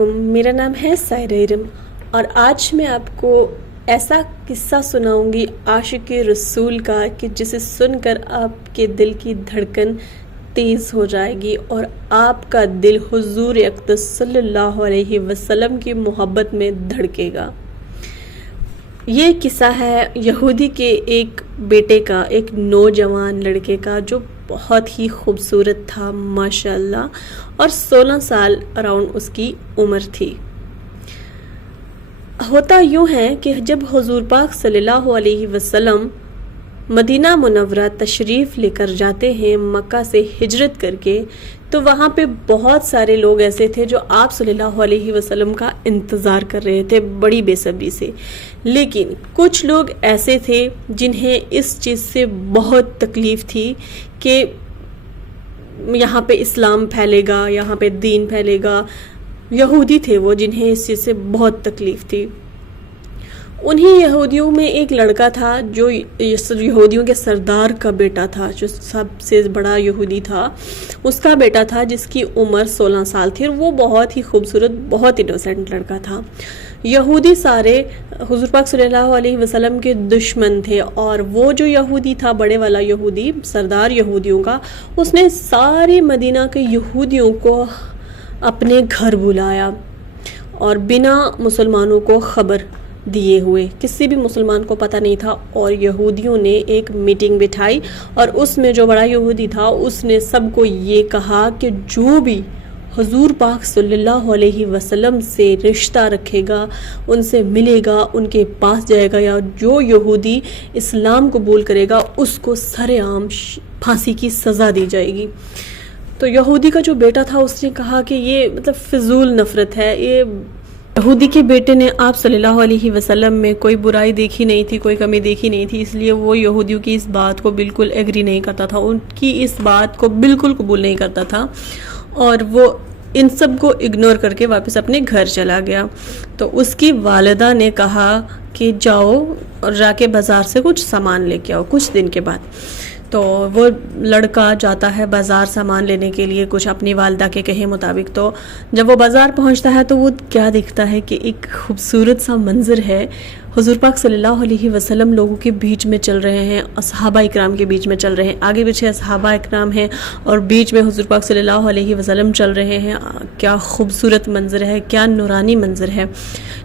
میرا نام ہے سائرہ ارم اور آج میں آپ کو ایسا قصہ سناؤں گی عاشق رسول کا کہ جسے سن کر آپ کے دل کی دھڑکن تیز ہو جائے گی اور آپ کا دل حضور اقدس صلی اللہ علیہ وسلم کی محبت میں دھڑکے گا۔ یہ قصہ ہے یہودی کے ایک بیٹے کا، ایک نوجوان لڑکے کا جو بہت ہی خوبصورت تھا ماشاءاللہ، اور 16 سال اراؤنڈ اس کی عمر تھی۔ ہوتا یوں ہے کہ جب حضور پاک صلی اللہ علیہ وسلم مدینہ منورہ تشریف لے کر جاتے ہیں مکہ سے ہجرت کر کے، تو وہاں پہ بہت سارے لوگ ایسے تھے جو آپ صلی اللہ علیہ وسلم کا انتظار کر رہے تھے بڑی بے صبری سے، لیکن کچھ لوگ ایسے تھے جنہیں اس چیز سے بہت تکلیف تھی کہ یہاں پہ اسلام پھیلے گا، یہاں پہ دین پھیلے گا۔ یہودی تھے وہ جنہیں اس چیز سے بہت تکلیف تھی۔ انہی یہودیوں میں ایک لڑکا تھا جو یہودیوں کے سردار کا بیٹا تھا، جو سب سے بڑا یہودی تھا، اس کا بیٹا تھا جس کی عمر 16 سال تھی، اور وہ بہت ہی خوبصورت، بہت انوسینٹ لڑکا تھا۔ یہودی سارے حضور پاک صلی اللہ علیہ وسلم کے دشمن تھے، اور وہ جو یہودی تھا، بڑے والا یہودی، سردار یہودیوں کا، اس نے سارے مدینہ کے یہودیوں کو اپنے گھر بلایا اور بنا مسلمانوں کو خبر دیے ہوئے، کسی بھی مسلمان کو پتہ نہیں تھا، اور یہودیوں نے ایک میٹنگ بٹھائی اور اس میں جو بڑا یہودی تھا اس نے سب کو یہ کہا کہ جو بھی حضور پاک صلی اللہ علیہ وسلم سے رشتہ رکھے گا، ان سے ملے گا، ان کے پاس جائے گا، یا جو یہودی اسلام قبول کرے گا اس کو سر عام پھانسی کی سزا دی جائے گی۔ تو یہودی کا جو بیٹا تھا اس نے کہا کہ یہ فضول نفرت ہے، یہ یہودی کے بیٹے نے آپ صلی اللہ علیہ وسلم میں کوئی برائی دیکھی نہیں تھی، کوئی کمی دیکھی نہیں تھی، اس لیے وہ یہودیوں کی اس بات کو بالکل ایگری نہیں کرتا تھا، ان کی اس بات کو بالکل قبول نہیں کرتا تھا، اور وہ ان سب کو اگنور کر کے واپس اپنے گھر چلا گیا۔ تو اس کی والدہ نے کہا کہ جاؤ اور جا کے بازار سے کچھ سامان لے کے آؤ کچھ دن کے بعد۔ تو وہ لڑکا جاتا ہے بازار سامان لینے کے لیے کچھ اپنی والدہ کے کہے مطابق۔ تو جب وہ بازار پہنچتا ہے تو وہ کیا دیکھتا ہے کہ ایک خوبصورت سا منظر ہے، حضور پاک صلی اللہ علیہ وسلم لوگوں کے بیچ میں چل رہے ہیں، صحابہ اکرام کے بیچ میں چل رہے ہیں، آگے پیچھے صحابہ اکرام ہیں اور بیچ میں حضور پاک صلی اللہ علیہ وسلم چل رہے ہیں۔ کیا خوبصورت منظر ہے، کیا نورانی منظر ہے،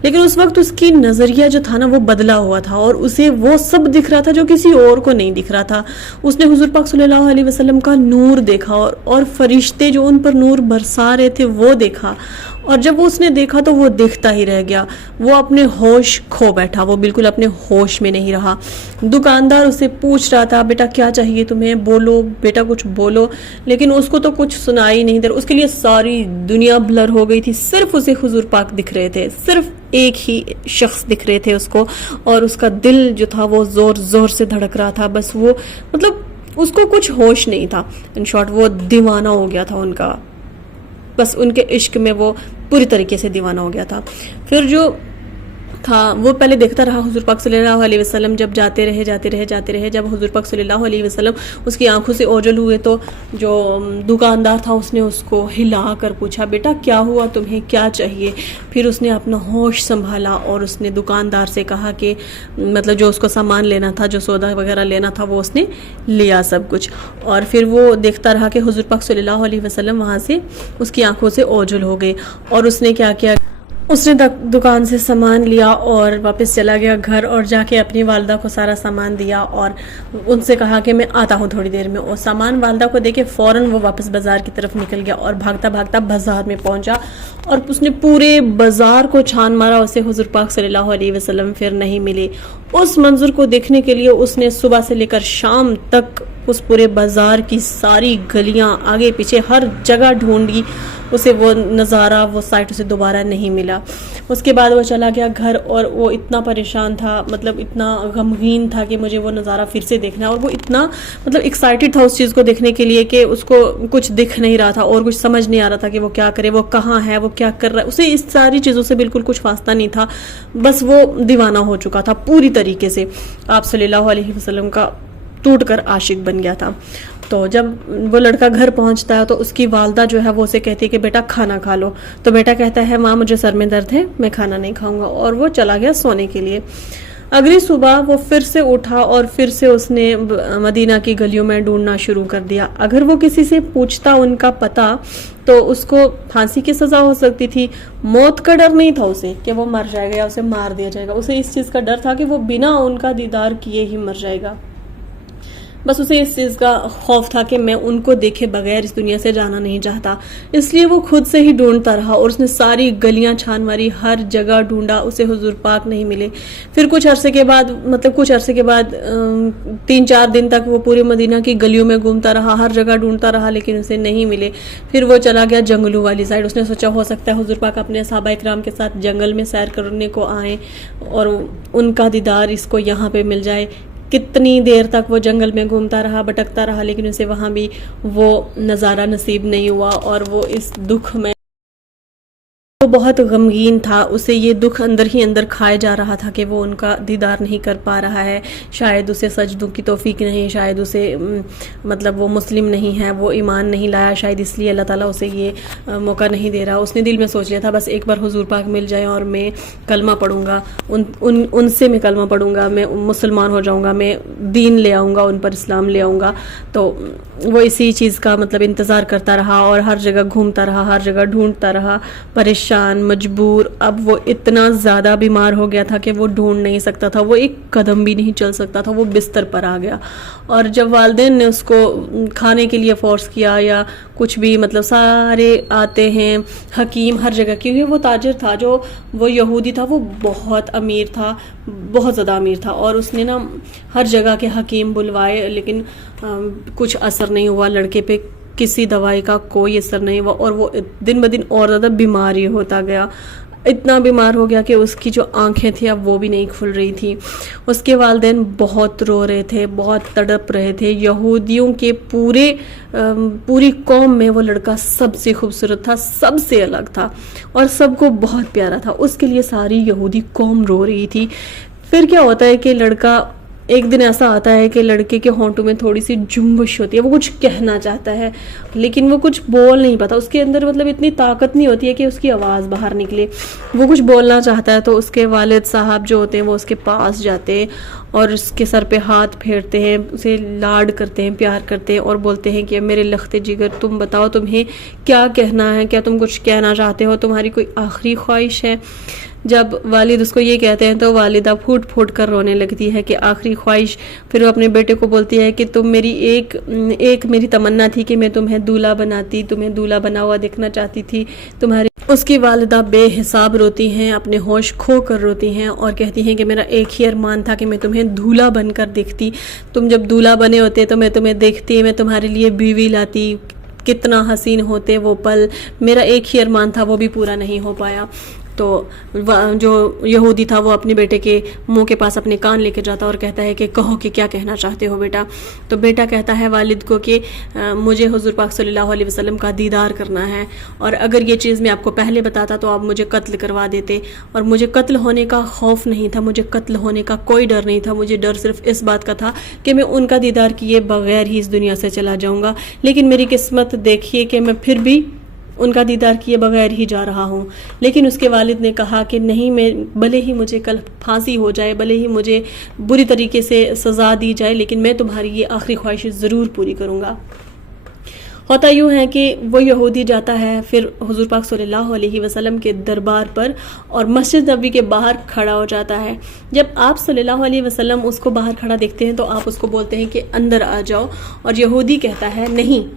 لیکن اس وقت اس کی نظریہ جو تھا نا وہ بدلا ہوا تھا، اور اسے وہ سب دکھ رہا تھا جو کسی اور کو نہیں دکھ رہا تھا۔ اس نے حضور پاک صلی اللہ علیہ وسلم کا نور دیکھا اور فرشتے جو ان پر نور برسا رہے تھے وہ دیکھا، اور جب وہ اس نے دیکھا تو وہ دیکھتا ہی رہ گیا، وہ اپنے ہوش کھو بیٹھا، وہ بالکل اپنے ہوش میں نہیں رہا۔ دکاندار اسے پوچھ رہا تھا بیٹا کیا چاہیے تمہیں، بولو بیٹا کچھ بولو، لیکن اس کو تو کچھ سنائی نہیں دے رہا، اس کے لیے ساری دنیا بلر ہو گئی تھی، صرف اسے حضور پاک دکھ رہے تھے، صرف ایک ہی شخص دکھ رہے تھے اس کو، اور اس کا دل جو تھا وہ زور زور سے دھڑک رہا تھا، بس وہ اس کو کچھ ہوش نہیں تھا، ان شارٹ وہ دیوانہ ہو گیا تھا ان کا، بس ان کے عشق میں وہ پوری طریقے سے دیوانہ ہو گیا تھا۔ پھر جو تھا وہ پہلے دیکھتا رہا حضور پاک صلی اللہ علیہ وسلم جب جاتے رہے، جب حضور پاک صلی اللہ علیہ وسلم اس کی آنکھوں سے اوجھل ہوئے تو جو دکاندار تھا اس نے اس کو ہلا کر پوچھا بیٹا کیا ہوا تمہیں، کیا چاہیے؟ پھر اس نے اپنا ہوش سنبھالا اور اس نے دکاندار سے کہا کہ جو اس کو سامان لینا تھا، جو سودا وغیرہ لینا تھا وہ اس نے لیا سب کچھ، اور پھر وہ دیکھتا رہا کہ حضور پاک صلی اللہ علیہ وسلم وہاں سے اس کی آنکھوں سے اوجھل ہو گئے، اور اس نے کیا کیا، اس نے دکان سے سامان لیا اور واپس چلا گیا گھر، اور جا کے اپنی والدہ کو سارا سامان دیا اور ان سے کہا کہ میں آتا ہوں تھوڑی دیر میں، اور سامان والدہ کو دے کے فوراً وہ واپس بازار کی طرف نکل گیا اور بھاگتا بھاگتا بازار میں پہنچا، اور اس نے پورے بازار کو چھان مارا، اسے حضور پاک صلی اللہ علیہ وسلم پھر نہیں ملے۔ اس منظر کو دیکھنے کے لیے اس نے صبح سے لے کر شام تک اس پورے بازار کی ساری گلیاں آگے پیچھے ہر جگہ ڈھونڈی، اسے وہ نظارہ، وہ سائٹ اسے دوبارہ نہیں ملا۔ اس کے بعد وہ چلا گیا گھر، اور وہ اتنا پریشان تھا، اتنا غمگین تھا کہ مجھے وہ نظارہ پھر سے دیکھنا ہے، اور وہ اتنا ایکسائٹڈ تھا اس چیز کو دیکھنے کے لیے کہ اس کو کچھ دکھ نہیں رہا تھا اور کچھ سمجھ نہیں آ رہا تھا کہ وہ کیا کرے، وہ کہاں ہے، وہ کیا کر رہا ہے، اسے اس ساری چیزوں سے بالکل کچھ واسطہ نہیں تھا، بس وہ دیوانہ ہو چکا تھا پوری طریقے سے آپ صلی اللہ علیہ وسلم کا ٹوٹ کر عاشق بن گیا تھا. تو جب وہ لڑکا گھر پہنچتا ہے تو اس کی والدہ جو ہے وہ اسے کہتی ہے کہ بیٹا کھانا کھا لو. تو بیٹا کہتا ہے ماں مجھے سر میں درد ہے, میں کھانا نہیں کھاؤں گا, اور وہ چلا گیا سونے کے لیے. اگلی صبح وہ پھر سے اٹھا اور پھر سے اس نے مدینہ کی گلیوں میں ڈھونڈنا شروع کر دیا. اگر وہ کسی سے پوچھتا ان کا پتہ تو اس کو پھانسی کی سزا ہو سکتی تھی. موت کا ڈر نہیں تھا اسے کہ وہ مر جائے گا یا اسے مار دیا جائے گا, اسے اس چیز کا ڈر تھا کہ وہ بنا ان کا دیدار کیے ہی مر جائے گا. بس اسے اس چیز کا خوف تھا کہ میں ان کو دیکھے بغیر اس دنیا سے جانا نہیں چاہتا. اس لیے وہ خود سے ہی ڈھونڈتا رہا اور اس نے ساری گلیاں چھان ماری, ہر جگہ ڈھونڈا, اسے حضور پاک نہیں ملے. پھر کچھ عرصے کے بعد 3-4 دن تک وہ پورے مدینہ کی گلیوں میں گھومتا رہا, ہر جگہ ڈھونڈتا رہا, لیکن اسے نہیں ملے. پھر وہ چلا گیا جنگلوں والی سائڈ. اس نے سوچا ہو سکتا ہے حضور پاک اپنے صحابہ کرام کے ساتھ جنگل میں سیر کرنے کو آئیں اور ان کا دیدار اس کو یہاں پہ مل جائے. کتنی دیر تک وہ جنگل میں گھومتا رہا, بھٹکتا رہا, لیکن اسے وہاں بھی وہ نظارہ نصیب نہیں ہوا, اور وہ اس دکھ میں وہ بہت غمگین تھا. اسے یہ دکھ اندر ہی اندر کھائے جا رہا تھا کہ وہ ان کا دیدار نہیں کر پا رہا ہے. شاید اسے سجدوں کی توفیق نہیں, شاید اسے مطلب وہ مسلم نہیں ہے, وہ ایمان نہیں لایا, شاید اس لیے اللہ تعالیٰ اسے یہ موقع نہیں دے رہا. اس نے دل میں سوچ لیا تھا بس ایک بار حضور پاک مل جائے اور میں کلمہ پڑھوں گا, ان سے میں کلمہ پڑھوں گا, میں مسلمان ہو جاؤں گا, میں دین لے آؤں گا, ان پر اسلام لے آؤں گا. تو وہ اسی چیز کا مطلب انتظار کرتا رہا اور ہر جگہ گھومتا رہا, ہر جگہ ڈھونڈتا رہا, پریشان, مجبور. اب وہ اتنا زیادہ بیمار ہو گیا تھا کہ وہ ڈھونڈ نہیں سکتا تھا, وہ ایک قدم بھی نہیں چل سکتا تھا, وہ بستر پر آ گیا. اور جب والدین نے اس کو کھانے کے لیے فورس کیا یا کچھ بھی, مطلب سارے آتے ہیں, حکیم ہر جگہ, کیونکہ وہ تاجر تھا, جو وہ یہودی تھا, وہ بہت امیر تھا, بہت زیادہ امیر تھا, اور اس نے نا ہر جگہ کے حکیم بلوائے, لیکن کچھ اثر نہیں ہوا. لڑکے پہ کسی دوائی کا کوئی اثر نہیں ہوا, اور وہ دن بدن اور زیادہ بیماری ہوتا گیا. اتنا بیمار ہو گیا کہ اس کی جو آنکھیں تھیں اب وہ بھی نہیں کھل رہی تھی. اس کے والدین بہت رو رہے تھے, بہت تڑپ رہے تھے. یہودیوں کے پوری قوم میں وہ لڑکا سب سے خوبصورت تھا, سب سے الگ تھا, اور سب کو بہت پیارا تھا. اس کے لیے ساری یہودی قوم رو رہی تھی. پھر کیا ہوتا ہے کہ لڑکا, ایک دن ایسا آتا ہے کہ لڑکے کے ہونٹوں میں تھوڑی سی جنبش ہوتی ہے, وہ کچھ کہنا چاہتا ہے لیکن وہ کچھ بول نہیں پاتا. اس کے اندر مطلب اتنی طاقت نہیں ہوتی ہے کہ اس کی آواز باہر نکلے. وہ کچھ بولنا چاہتا ہے تو اس کے والد صاحب جو ہوتے ہیں وہ اس کے پاس جاتے ہیں اور اس کے سر پہ ہاتھ پھیرتے ہیں, اسے لاڈ کرتے ہیں, پیار کرتے ہیں, اور بولتے ہیں کہ میرے لخت جگر تم بتاؤ تمہیں کیا کہنا ہے, کیا تم کچھ کہنا چاہتے ہو, تمہاری کوئی آخری خواہش ہے. جب والد اس کو یہ کہتے ہیں تو والدہ پھوٹ پھوٹ کر رونے لگتی ہے کہ آخری خواہش. پھر وہ اپنے بیٹے کو بولتی ہے کہ تم میری ایک میری تمنا تھی کہ میں تمہیں دولہا بناتی, تمہیں دولہا بنا ہوا دیکھنا چاہتی تھی تمہاری. اس کی والدہ بے حساب روتی ہیں, اپنے ہوش کھو کر روتی ہیں اور کہتی ہیں کہ میرا ایک ہی ارمان تھا کہ میں تمہیں دولہا بن کر دیکھتی. تم جب دولہا بنے ہوتے تو میں تمہیں دیکھتی, میں تمہارے لیے بیوی لاتی, کتنا حسین ہوتے وہ پل. میرا ایک ہی ارمان تھا, وہ بھی پورا نہیں ہو پایا. تو جو یہودی تھا وہ اپنے بیٹے کے منہ کے پاس اپنے کان لے کے جاتا اور کہتا ہے کہ کہو کہ کیا کہنا چاہتے ہو بیٹا. تو بیٹا کہتا ہے والد کو کہ مجھے حضور پاک صلی اللہ علیہ وسلم کا دیدار کرنا ہے, اور اگر یہ چیز میں آپ کو پہلے بتاتا تو آپ مجھے قتل کروا دیتے, اور مجھے قتل ہونے کا خوف نہیں تھا, مجھے قتل ہونے کا کوئی ڈر نہیں تھا. مجھے ڈر صرف اس بات کا تھا کہ میں ان کا دیدار کیے بغیر ہی اس دنیا سے چلا جاؤں گا. لیکن میری قسمت دیکھیے کہ میں پھر بھی ان کا دیدار کیے بغیر ہی جا رہا ہوں. لیکن اس کے والد نے کہا کہ نہیں, میں بھلے ہی مجھے کل پھانسی ہو جائے, بھلے ہی مجھے بری طریقے سے سزا دی جائے, لیکن میں تمہاری یہ آخری خواہش ضرور پوری کروں گا. ہوتا یوں ہے کہ وہ یہودی جاتا ہے پھر حضور پاک صلی اللہ علیہ وسلم کے دربار پر اور مسجد نبوی کے باہر کھڑا ہو جاتا ہے. جب آپ صلی اللہ علیہ وسلم اس کو باہر کھڑا دیکھتے ہیں تو آپ اس کو بولتے ہیں کہ اندر آ جاؤ, اور یہودی کہتا ہے نہیں,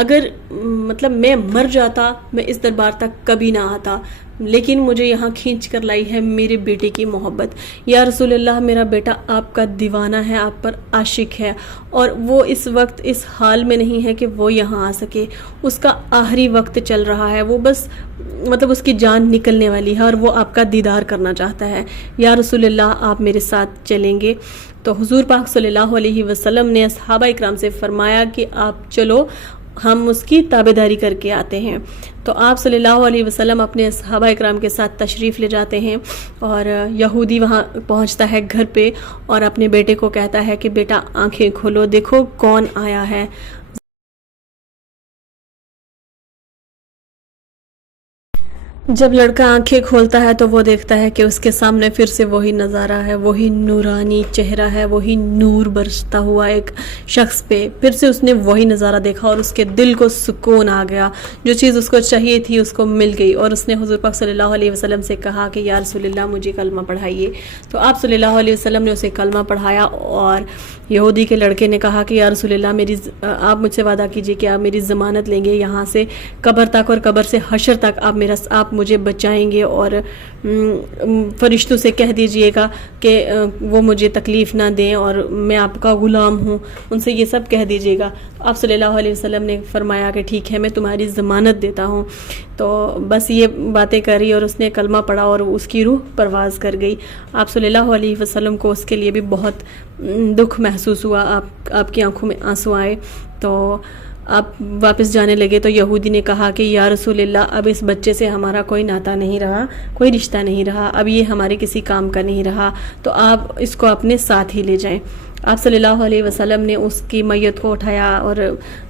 اگر مطلب میں مر جاتا میں اس دربار تک کبھی نہ آتا, لیکن مجھے یہاں کھینچ کر لائی ہے میرے بیٹے کی محبت. یا رسول اللہ, میرا بیٹا آپ کا دیوانہ ہے, آپ پر عاشق ہے, اور وہ اس وقت اس حال میں نہیں ہے کہ وہ یہاں آ سکے. اس کا آخری وقت چل رہا ہے, وہ بس مطلب اس کی جان نکلنے والی ہے, اور وہ آپ کا دیدار کرنا چاہتا ہے. یا رسول اللہ, آپ میرے ساتھ چلیں گے؟ تو حضور پاک صلی اللہ علیہ وسلم نے صحابہ اکرام سے فرمایا کہ آپ چلو, ہم اس کی تابعداری کر کے آتے ہیں۔ تو آپ صلی اللہ علیہ وسلم اپنے صحابہ اکرام کے ساتھ تشریف لے جاتے ہیں، اور یہودی وہاں پہنچتا ہے گھر پہ اور اپنے بیٹے کو کہتا ہے کہ بیٹا آنکھیں کھولو، دیکھو کون آیا ہے۔ جب لڑکا آنکھیں کھولتا ہے تو وہ دیکھتا ہے کہ اس کے سامنے پھر سے وہی نظارہ ہے، وہی نورانی چہرہ ہے، وہی نور برستا ہوا ایک شخص پہ۔ پھر سے اس نے وہی نظارہ دیکھا اور اس کے دل کو سکون آ گیا، جو چیز اس کو چاہیے تھی اس کو مل گئی، اور اس نے حضور پاک صلی اللہ علیہ وسلم سے کہا کہ یا رسول اللہ مجھے کلمہ پڑھائیے۔ تو آپ صلی اللہ علیہ وسلم نے اسے کلمہ پڑھایا، اور یہودی کے لڑکے نے کہا کہ یا رسول اللہ آپ مجھ سے وعدہ کیجئے کہ آپ میری ضمانت لیں گے یہاں سے قبر تک، اور قبر سے حشر تک آپ مجھے بچائیں گے، اور فرشتوں سے کہہ دیجئے گا کہ وہ مجھے تکلیف نہ دیں اور میں آپ کا غلام ہوں، ان سے یہ سب کہہ دیجئے گا۔ آپ صلی اللہ علیہ وسلم نے فرمایا کہ ٹھیک ہے، میں تمہاری ضمانت دیتا ہوں۔ تو بس یہ باتیں کری اور اس نے کلمہ پڑھا اور اس کی روح پرواز کر گئی۔ آپ صلی اللہ علیہ وسلم کو اس کے لیے بھی بہت دکھ محسوس ہوا، آپ کی آنکھوں میں آنسو آئے۔ تو آپ واپس جانے لگے تو یہودی نے کہا کہ یا رسول اللہ اب اس بچے سے ہمارا کوئی ناتا نہیں رہا، کوئی رشتہ نہیں رہا، اب یہ ہمارے کسی کام کا نہیں رہا، تو آپ اس کو اپنے ساتھ ہی لے جائیں۔ آپ صلی اللہ علیہ وسلم نے اس کی میت کو اٹھایا اور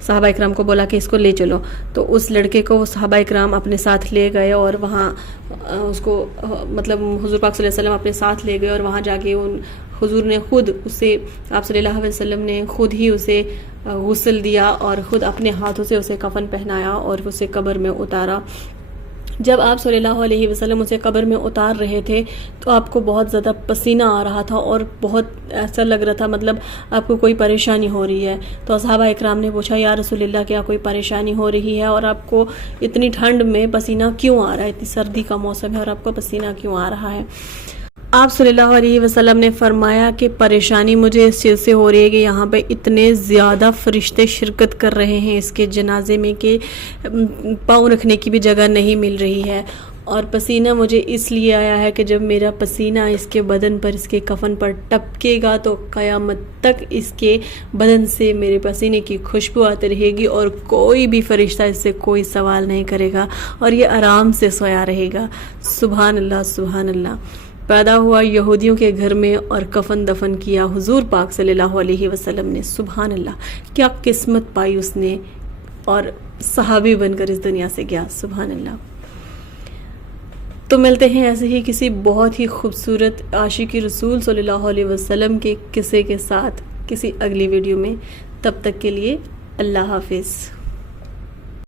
صحابہ اکرام کو بولا کہ اس کو لے چلو۔ تو اس لڑکے کو صحابہ اکرام اپنے ساتھ لے گئے، اور وہاں اس کو مطلب حضور پاک صلی اللہ علیہ وسلم اپنے ساتھ لے گئے، اور وہاں جا کے حضور نے خود اسے، آپ صلی اللہ علیہ وسلم نے خود ہی اسے غسل دیا اور خود اپنے ہاتھوں سے اسے کفن پہنایا اور اسے قبر میں اتارا۔ جب آپ صلی اللہ علیہ وسلم اسے قبر میں اتار رہے تھے تو آپ کو بہت زیادہ پسینہ آ رہا تھا اور بہت ایسا لگ رہا تھا مطلب آپ کو کوئی پریشانی ہو رہی ہے۔ تو صحابہ اکرام نے پوچھا یا رسول اللہ کیا کوئی پریشانی ہو رہی ہے، اور آپ کو اتنی ٹھنڈ میں پسینہ کیوں آ رہا ہے، اتنی سردی کا موسم ہے اور آپ کو پسینہ کیوں آ رہا ہے؟ آپ صلی اللہ علیہ وسلم نے فرمایا کہ پریشانی مجھے اس چیز سے ہو رہی ہے کہ یہاں پہ اتنے زیادہ فرشتے شرکت کر رہے ہیں اس کے جنازے میں کہ پاؤں رکھنے کی بھی جگہ نہیں مل رہی ہے، اور پسینہ مجھے اس لیے آیا ہے کہ جب میرا پسینہ اس کے بدن پر، اس کے کفن پر ٹپکے گا تو قیامت تک اس کے بدن سے میرے پسینے کی خوشبو آتی رہے گی، اور کوئی بھی فرشتہ اس سے کوئی سوال نہیں کرے گا، اور یہ آرام سے سویا رہے گا۔ سبحان اللہ سبحان اللہ۔ پیدا ہوا یہودیوں کے گھر میں اور کفن دفن کیا حضور پاک صلی اللہ علیہ وسلم نے۔ سبحان اللہ، کیا قسمت پائی اس نے، اور صحابی بن کر اس دنیا سے گیا۔ سبحان اللہ۔ تو ملتے ہیں ایسے ہی کسی بہت ہی خوبصورت عاشق رسول صلی اللہ علیہ وسلم کے قصے کے ساتھ کسی اگلی ویڈیو میں۔ تب تک کے لیے اللہ حافظ۔